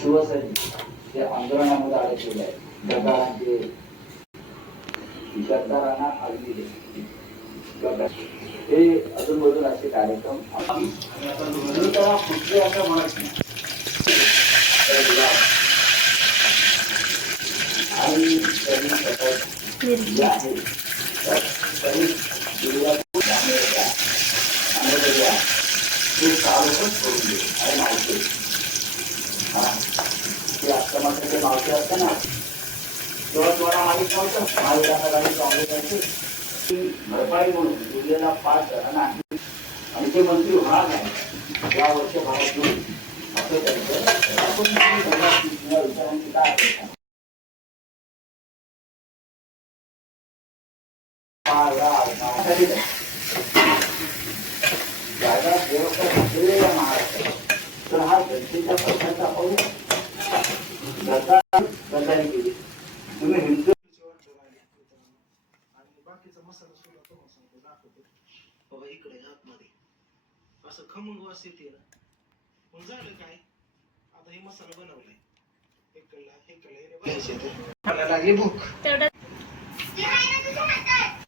शिवसैनिक ते आंदोलनामध्ये अडकलेले आहेत. गद्दारांचे गद्दारांना अगदी हे अजूनमधून असे कार्यक्रम कुठले असं म्हणत नाही. आणि जे आहे ते चालूच करून दे आणि मावते ते आता मात्र ते मावते असते ना तेव्हा तुम्हाला माहीत नव्हतं. महाविकास आघाडी काँग्रेसचे भरपाई म्हणून उरलेला 5 जणांना आणि ते मंत्री होणार नाही या वर्षभरातून असं त्यांचं विचारांची काय जागा व्यवस्था झालेल्या महाराष्ट्रात तर हा जनतेच्या पैशाचा पाऊस गद्दारी केली. तुम्ही हिंदू आणि बाकीचा मसाला सुद्धा तुम्हाला सांगतो दाखवतो बाबा इकडे आतमध्ये असं खमंग वास येते ना. मग झालं काय आता हे मसाला बनवलाय हे कळलं लागली भूक